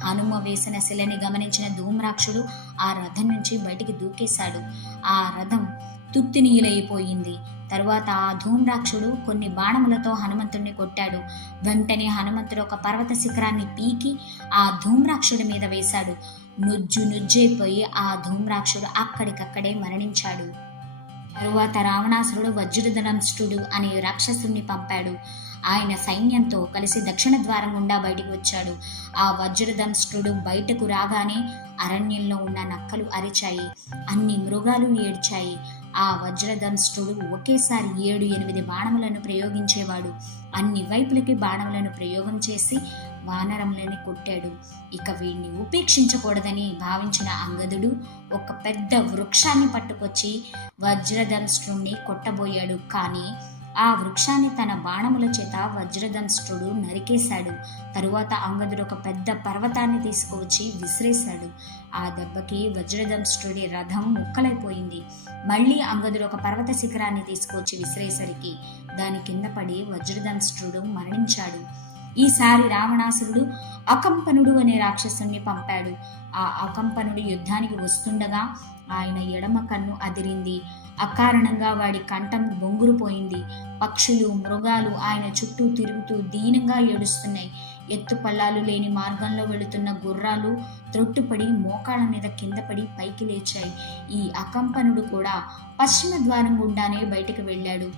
హనుమ వేసిన శిలని గమనించిన ధూమ్రాక్షుడు ఆ రథం నుంచి బయటికి దూకేశాడు. ఆ రథం తుత్తినీలైపోయింది. తరువాత ఆ ధూమ్రాక్షుడు కొన్ని బాణములతో హనుమంతుడిని కొట్టాడు. వెంటనే హనుమంతుడు ఒక పర్వత శిఖరాన్ని పీకి ఆ ధూమ్రాక్షుడి మీద వేశాడు. నుజ్జు నుజ్జైపోయి ఆ ధూమ్రాక్షుడు అక్కడికక్కడే మరణించాడు. తరువాత రావణాసురుడు వజ్రదంష్ట్రుడు అనే రాక్షసుని పంపాడు. ఆయన సైన్యంతో కలిసి దక్షిణ ద్వారం గుండా బయటికి వచ్చాడు. ఆ వజ్రదంష్ట్రుడు బయటకు రాగానే అరణ్యంలో ఉన్న నక్కలు అరిచాయి, అన్ని మృగాలు ఏడ్చాయి. ఆ వజ్రదంష్ట్రుడు ఒకేసారి 7-8 బాణములను ప్రయోగించేవాడు. అన్ని వైపులకి బాణములను ప్రయోగం చేసి వానరములని కొట్టాడు. ఇక వీడిని ఉపేక్షించకూడదని భావించిన అంగదుడు ఒక పెద్ద వృక్షాన్ని పట్టుకొచ్చి వజ్రదంష్ట్రుణ్ణి కొట్టబోయాడు. కానీ ఆ వృక్షాన్ని తన బాణముల చేత వజ్రదంష్ట్రుడు నరికేశాడు. తరువాత అంగదుడు ఒక పెద్ద పర్వతాన్ని తీసుకువచ్చి విసిరేశాడు. ఆ దెబ్బకి వజ్రదంష్ట్రుడి రథం ముక్కలైపోయింది. మళ్ళీ అంగదుడు ఒక పర్వత శిఖరాన్ని తీసుకువచ్చి విసిరేసరికి దాని కింద పడి వజ్రదంష్ట్రుడు మరణించాడు. ఈసారి రావణాసురుడు అకంపనుడు అనే రాక్షసుని పంపాడు. ఆ అకంపనుడు యుద్ధానికి వస్తుండగా ఆయన ఎడమ కన్ను అదిరింది. అకారణంగా వాడి కంఠం బొంగురుపోయింది. పక్షులు, మృగాలు ఆయన చుట్టూ తిరుగుతూ దీనంగా ఏడుస్తున్నాయి. ఎత్తు పల్లాలు లేని మార్గంలో వెళుతున్న గుర్రాలు త్రొట్టుపడి మోకాళ్ళ మీద కింద పడి పైకి లేచాయి. ఈ అకంపనుడు కూడా పశ్చిమ ద్వారం గుండానే బయటకు వెళ్ళాడు.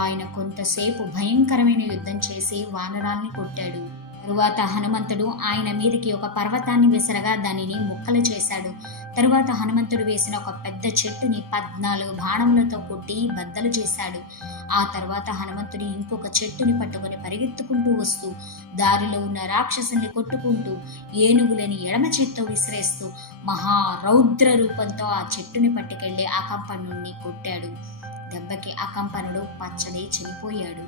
ఆయన కొంతసేపు భయంకరమైన యుద్ధం చేసి వానరాల్ని కొట్టాడు. తరువాత హనుమంతుడు ఆయన మీదకి ఒక పర్వతాన్ని విసరగా దానిని ముక్కలు చేశాడు. తరువాత హనుమంతుడు వేసిన ఒక పెద్ద చెట్టుని 14 బాణములతో కొట్టి బద్దలు చేశాడు. ఆ తర్వాత హనుమంతుడు ఇంకొక చెట్టుని పట్టుకొని పరిగెత్తుకుంటూ వస్తూ దారిలో ఉన్న రాక్షసుని కొట్టుకుంటూ ఏనుగులని ఎడమ చేత్తో విసిరేస్తూ మహారౌద్ర రూపంతో ఆ చెట్టుని పట్టుకెళ్లి అకంపనుడిని కొట్టాడు. దెబ్బకి అకంపనుడు పచ్చడి చనిపోయాడు.